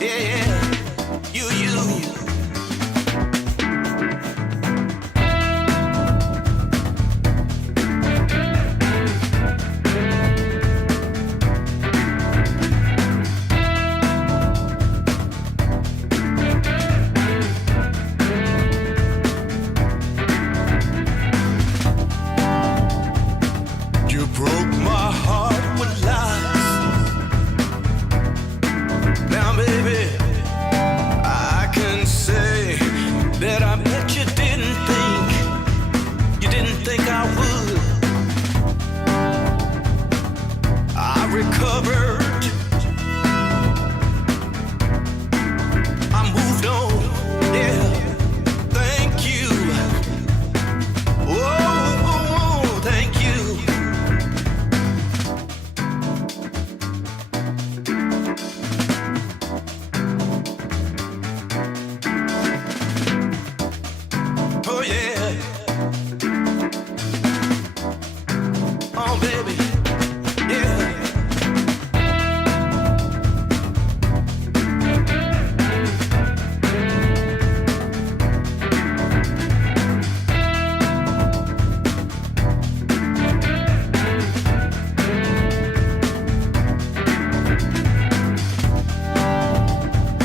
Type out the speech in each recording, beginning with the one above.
Yeah, you. You broke my heart with lies. Now, baby, I can say that I bet you didn't think I would. I recovered. I moved on. Yeah, thank you. Oh, thank you. Oh yeah. Oh baby. Yeah.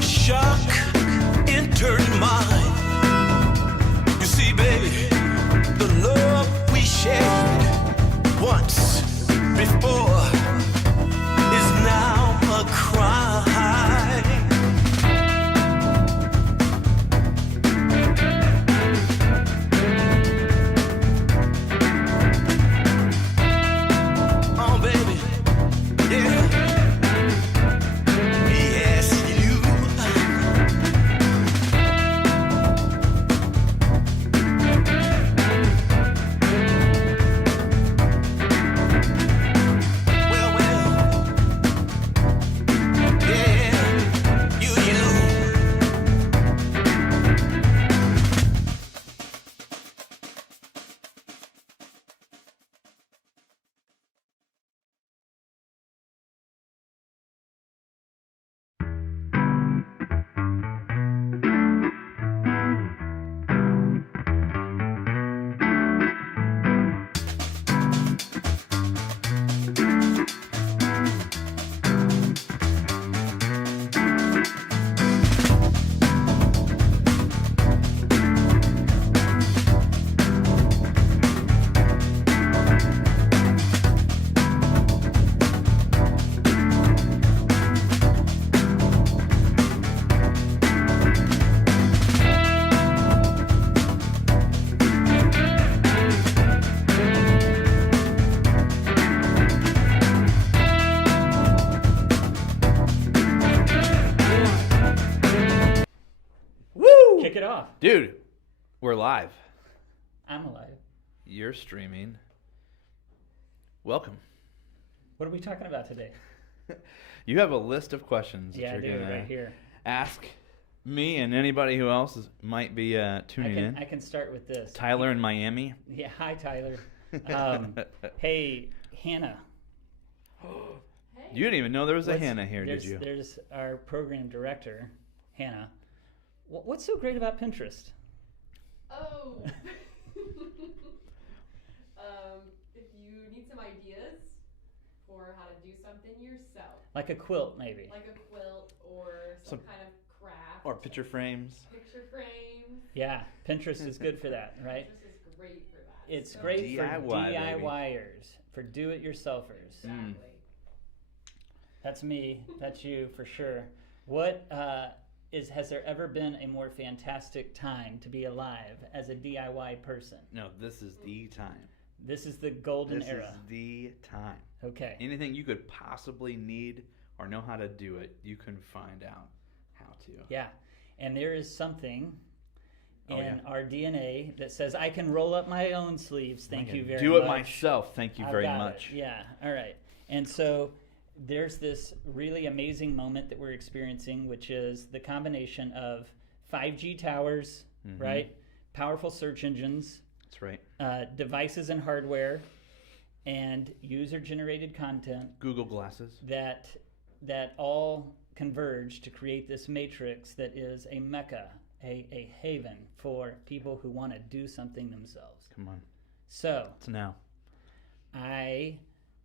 Shock entered mine. You see, baby, the love we shared once before is now a crime. Oh, baby, yeah. Yes, you. Well, yeah, you. Woo! Kick it off. Dude, we're live. I'm alive. You're streaming. Welcome. What are we talking about today? You have a list of questions Yeah, I that do, you're gonna right here. ask me and anybody who else might be tuning in. I can start with this. Tyler in Miami. Yeah, hi, Tyler. Hey, Hannah. You didn't even know there was a What's- Hannah here, did there's- you? There's our program director, Hannah. What's so great about Pinterest? Oh. If you need some ideas for how to do something yourself, Like a quilt, maybe. like a quilt or some Some- kind of craft. Or picture frames. Picture frames. Yeah, Pinterest is good for that, right? Pinterest is great for that. It's So- great for DIY, baby. DIYers, for do-it-yourselfers. Exactly. That's me. That's you for sure. What has there ever been a more fantastic time to be alive as a DIY person? No, this is the time. This is the golden This era. is the time. Okay. Anything you could possibly need or know how to do it, you can find out how to. Yeah. And there is something Oh, in yeah. our DNA that says I can roll up my own sleeves. Thank I you can very do much. it myself. Thank you I've very got much. it. Yeah. All right. And so there's this really amazing moment that we're experiencing, which is the combination of 5G towers, Mm-hmm. right? Powerful search engines, That's right. devices and hardware, and user-generated content Google Glasses. that all converge to create this matrix that is a mecca, a haven for people who want to do something themselves. Come on. So It's now. I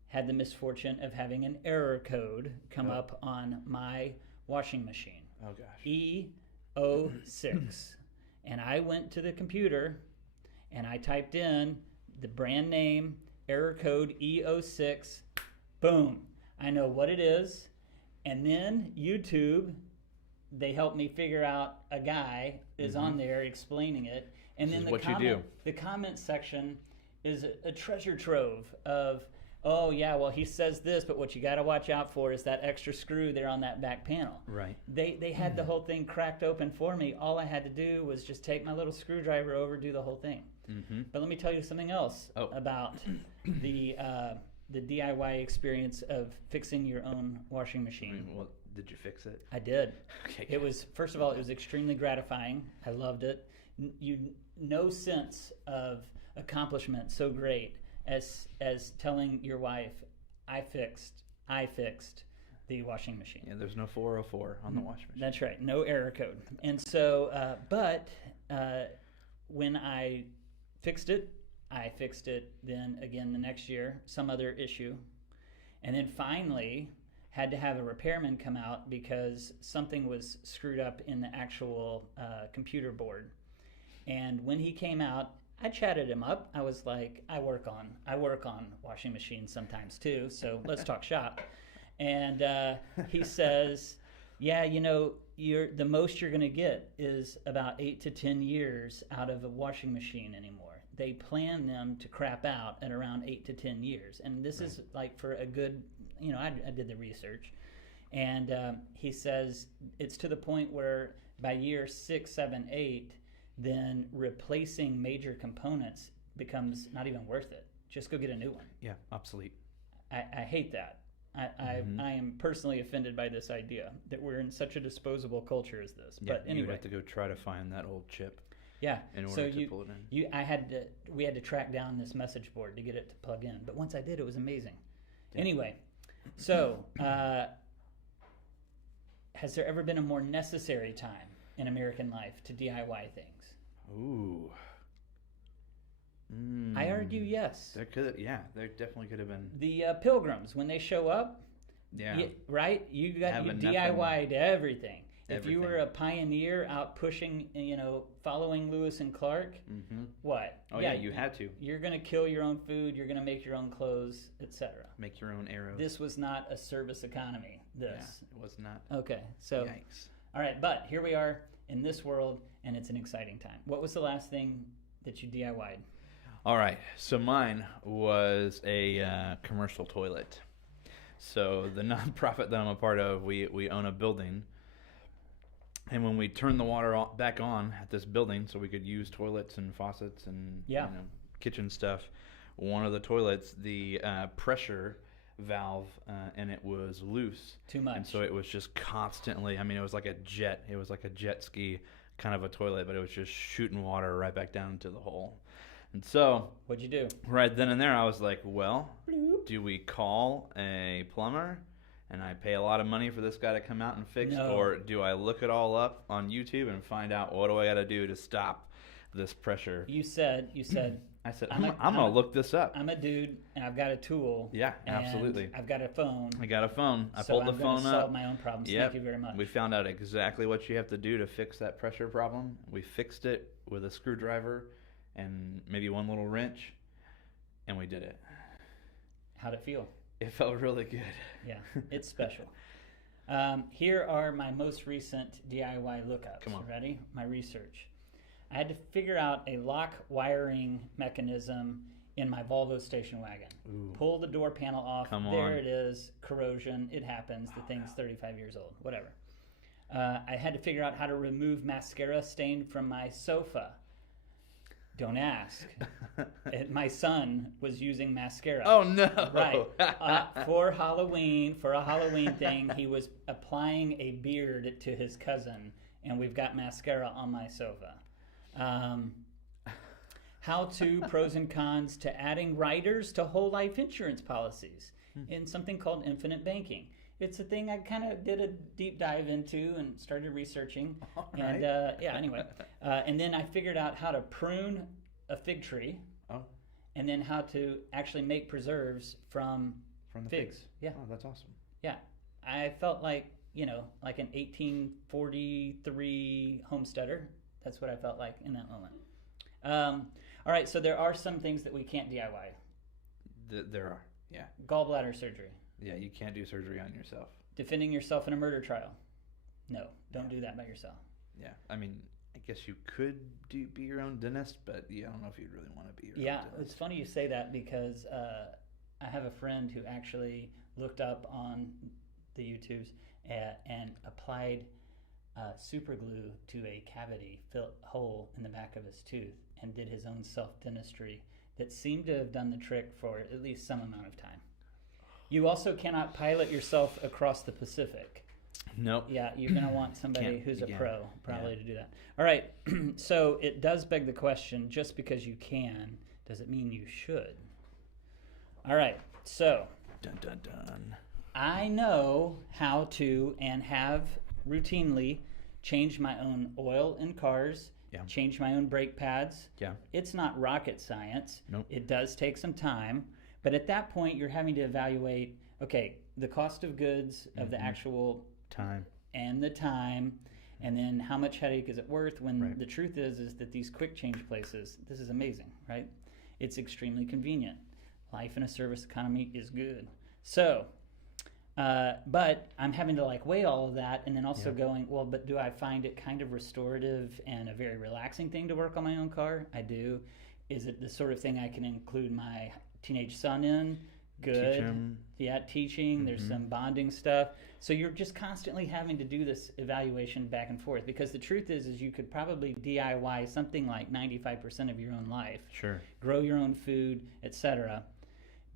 had the misfortune of having an error code come up on my washing machine. Oh gosh. E06. And I went to the computer and I typed in the brand name, error code E06. Boom. I know what it is. And then YouTube, they helped me figure out a guy is on there explaining it. And This then is what you do. the comment section is a treasure trove of, oh yeah, well he says this, but what you got to watch out for is that extra screw there on that back panel. Right. They had the whole thing cracked open for me. All I had to do was just take my little screwdriver over, do the whole thing. Mm-hmm. But let me tell you something else about the DIY experience of fixing your own washing machine. Well, did you fix it? I did. Okay. It was, first of all, it was extremely gratifying. I loved it. No sense of accomplishment so great as telling your wife, I fixed the washing machine. Yeah, there's no 404 on the washing machine. That's right, no error code. And so, when I fixed it then again the next year, some other issue, and then finally had to have a repairman come out because something was screwed up in the actual computer board. And when he came out, I chatted him up. I was like, I work on washing machines sometimes too, so let's talk shop. And he says, yeah, the most you're going to get is about 8 to 10 years out of a washing machine anymore. They plan them to crap out at around 8 to 10 years. And this is like for a good, I did the research. And he says it's to the point where by year 6, 7, 8, then replacing major components becomes not even worth it. Just go get a new one. Yeah, obsolete. I hate that. I am personally offended by this idea that we're in such a disposable culture as this. Yeah, But you anyway, would have to go try to find that old chip yeah. in So order to pull it in. we had to track down this message board to get it to plug in. But once I did, it was amazing. Yeah. Anyway, so has there ever been a more necessary time in American life to DIY things? Ooh. I argue yes. There definitely could have been. The pilgrims, when they show up, Yeah. right? You Having DIY'd everything. If you Everything. were a pioneer out pushing, following Lewis and Clark, what? Oh yeah, you had to You're going to kill your own food. You're going to make your own clothes, etc. make your own arrows. This was not a service economy. Yeah, it was not. Okay, so Yikes. all right, but here we are in this world, and it's an exciting time. What was the last thing that you DIY'd? All right, so mine was a commercial toilet. So the nonprofit that I'm a part of, we own a building, and when we turned the water back on at this building, so we could use toilets and faucets and kitchen stuff, one of the toilets, the pressure valve and it was loose. Too much. And so it was just constantly, it was like a jet. It was like a jet ski kind of a toilet, but it was just shooting water right back down into the hole. And so, what'd you do? right then and there, I was like, well, do we call a plumber and I pay a lot of money for this guy to come out and fix, or do I look it all up on YouTube and find out what do I got to do to stop this pressure? You said, I said, I'm going to look this up. I'm a dude, and I've got a tool. Yeah, and absolutely. I've got a phone. I got a phone. I So pulled the I'm gonna phone solve up. my own problems. Yep. Thank you very much. We found out exactly what you have to do to fix that pressure problem. We fixed it with a screwdriver and maybe one little wrench, and we did it. How'd it feel? It felt really good. Yeah, it's special. Here are my most recent DIY lookups. Come on. Ready? My research. I had to figure out a lock wiring mechanism in my Volvo station wagon. Ooh. Pull the door panel off. Come there on. it is. Corrosion. It happens. The thing's 35 years old. Whatever. I had to figure out how to remove mascara stained from my sofa. Don't ask. My son was using mascara. Oh, no. Right. For a Halloween thing, he was applying a beard to his cousin, and we've got mascara on my sofa. Pros and cons to adding riders to whole life insurance policies in something called infinite banking. It's a thing I kind of did a deep dive into and started researching. All And right. anyway. And then I figured out how to prune a fig tree Oh, and then how to actually make preserves from from the figs. figs. Yeah. Oh, that's awesome. Yeah. I felt like, like an 1843 homesteader. That's what I felt like in that moment. All right, so there are some things that we can't DIY. There are. Yeah. Gallbladder surgery. Yeah, you can't do surgery on yourself. Defending yourself in a murder trial. No, don't do that by yourself. Yeah. I mean, I guess you could be your own dentist, but I don't know if you'd really want to be your Yeah, own dentist. it's funny you say that because I have a friend who actually looked up on the YouTubes and applied super glue to a cavity hole in the back of his tooth and did his own self-dentistry that seemed to have done the trick for at least some amount of time. You also cannot pilot yourself across the Pacific. Nope. Yeah, you're going to want somebody Can't- who's you a can't. pro probably Yeah. to do that. All right, so it does beg the question, just because you can, does it mean you should? All right, so Dun dun dun. I know how to and have routinely changed my own oil in cars, Yeah. changed my own brake pads. Yeah. It's not rocket science. Nope. It does take some time, but at that point you're having to evaluate, okay, the cost of goods of the actual Time. and the time, and then how much headache is it worth when Right. the truth is that these quick change places, this is amazing, right? It's extremely convenient. Life in a service economy is good. So, but I'm having to weigh all of that and then also going, well, but do I find it kind of restorative and a very relaxing thing to work on my own car? I do. Is it the sort of thing I can include my teenage son in? Good. Teach 'em. Yeah, teaching. There's some bonding stuff. So you're just constantly having to do this evaluation back and forth because the truth is you could probably DIY something like 95% of your own life, Sure. grow your own food, etc.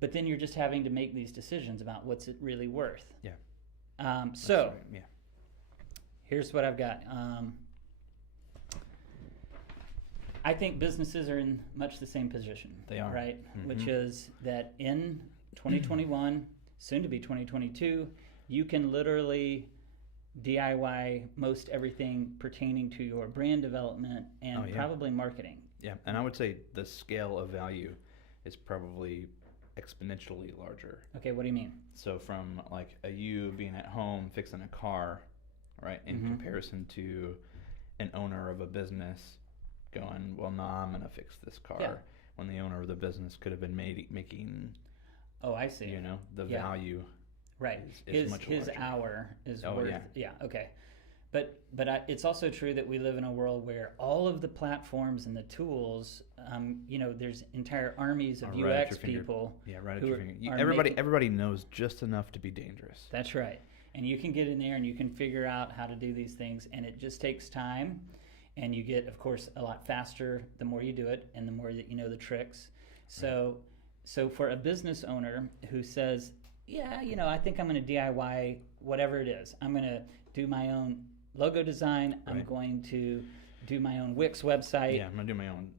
But then you're just having to make these decisions about what's it really worth. Yeah. So That's right, yeah. here's what I've got. I think businesses are in much the same position. They are. Right? Which is that in 2021, soon to be 2022, you can literally DIY most everything pertaining to your brand development and Oh, yeah. probably marketing. Yeah, and I would say the scale of value is probably exponentially larger. Okay, what do you mean? So from you being at home fixing a car, right, in comparison to an owner of a business going, well, no, I'm going to fix this car. Yeah. When the owner of the business could have been making, Oh, I see. the Yeah. value. Right. is much his larger. hour is Oh, worth. yeah. Okay. But it's also true that we live in a world where all of the platforms and the tools, there's entire armies of Are right at UX your finger- people. Yeah, right at who your are- finger. are Everybody making- everybody knows just enough to be dangerous. That's right. And you can get in there and you can figure out how to do these things, and it just takes time. And you get, of course, a lot faster the more you do it and the more that you know the tricks. So for a business owner who says, yeah, I think I'm going to DIY whatever it is. I'm going to do my own logo design. I'm Right. going to do my own Wix website, Yeah, I'm gonna do my own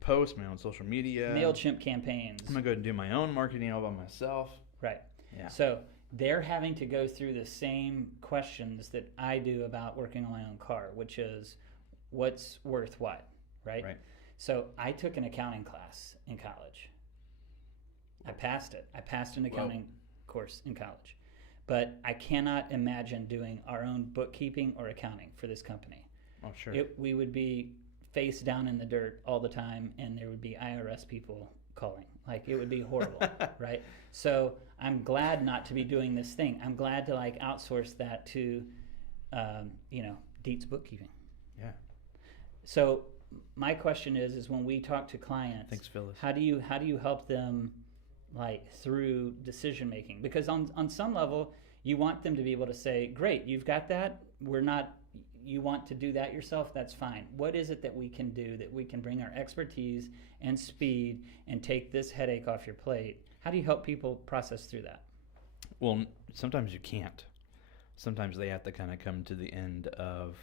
posts, my own social media. MailChimp campaigns. I'm gonna go and do my own marketing all by myself. Right. Yeah. So they're having to go through the same questions that I do about working on my own car, which is what's worth what, right? Right. So I took an accounting class in college. I passed it. I passed an accounting course in college. But I cannot imagine doing our own bookkeeping or accounting for this company. Oh, sure. We would be face down in the dirt all the time, and there would be IRS people calling. It would be horrible, right? So I'm glad not to be doing this thing. I'm glad to outsource that to, Dietz bookkeeping. Yeah. So my question is when we talk to clients, Thanks, Phyllis. how do you help them through decision making? Because on some level you want them to be able to say, great, you've got that. You want to do that yourself, that's fine. What is it that we can do that we can bring our expertise and speed and take this headache off your plate? How do you help people process through that? Well, sometimes you can't. Sometimes they have to kind of come to the end of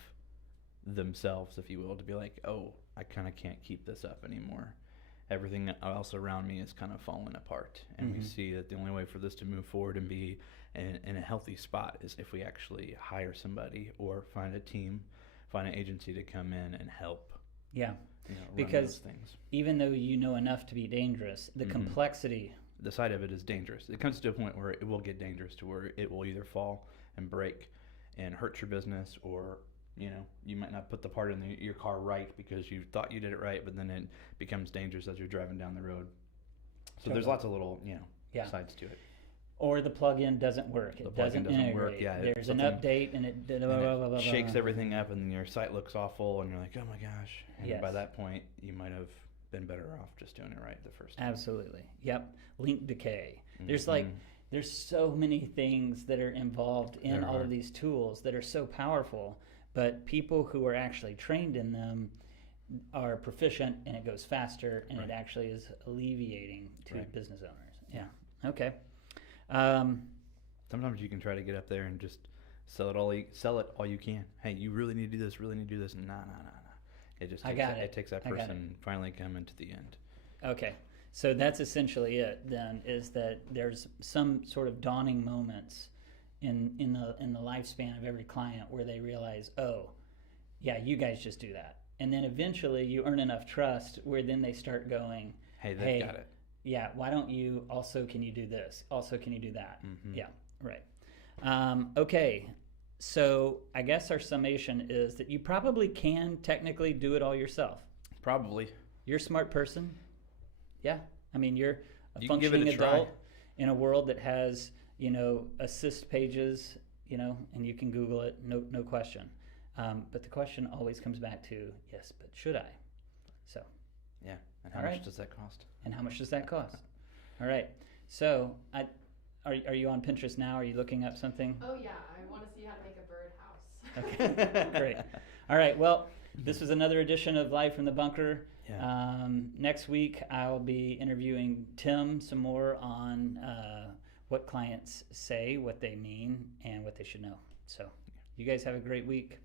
themselves, if you will, to be like, oh, I kind of can't keep this up anymore. Everything else around me is kind of falling apart. And we see that the only way for this to move forward and be in a healthy spot is if we actually hire somebody or find a team, find an agency to come in and help. Yeah. Run Because those things. even though you know enough to be dangerous, the complexity. The side of it is dangerous. It comes to a point where it will get dangerous to where it will either fall and break and hurt your business, or you might not put the part in your car right because you thought you did it right, but then it becomes dangerous as you're driving down the road. So there's lots of little sides to it. Or the plug-in doesn't work. It doesn't integrate. Yeah, There's an update and it blah, blah, blah, blah, shakes blah. everything up, and your site looks awful, and you're like, oh my gosh. And Yes. by that point, you might have been better off just doing it right the first time. Absolutely. Yep. Link decay. There's so many things that are involved in There all are. of these tools that are so powerful, but people who are actually trained in them are proficient, and it goes faster, and Right. it actually is alleviating to Right. business owners. Yeah. Okay. Sometimes you can try to get up there and just sell it all you can. Hey, you really need to do this. Really need to do this. Nah. It just takes that I got person finally coming to the end. Okay. So that's essentially it then, is that there's some sort of dawning moments in the lifespan of every client where they realize, oh, yeah, you guys just do that. And then eventually you earn enough trust where then they start going, Hey, they've got it. yeah, why don't you also, can you do this? Also, can you do that? Mhm. Yeah, right. Okay. So I guess our summation is that you probably can technically do it all yourself. Probably. You're a smart person. Yeah. I mean, you're a You can give it functioning a try. adult in a world that has, assist pages, and you can Google it, no question. But the question always comes back to, yes, but should I? So, Yeah. And how All much right. does that cost? and how much does that cost? All right. So, are you on Pinterest now? Are you looking up something? Oh yeah, I want to see how to make a birdhouse. Okay, great. All right, well, this was another edition of Live from the Bunker. Yeah. Next week, I'll be interviewing Tim some more on what clients say, what they mean, and what they should know. So, you guys have a great week.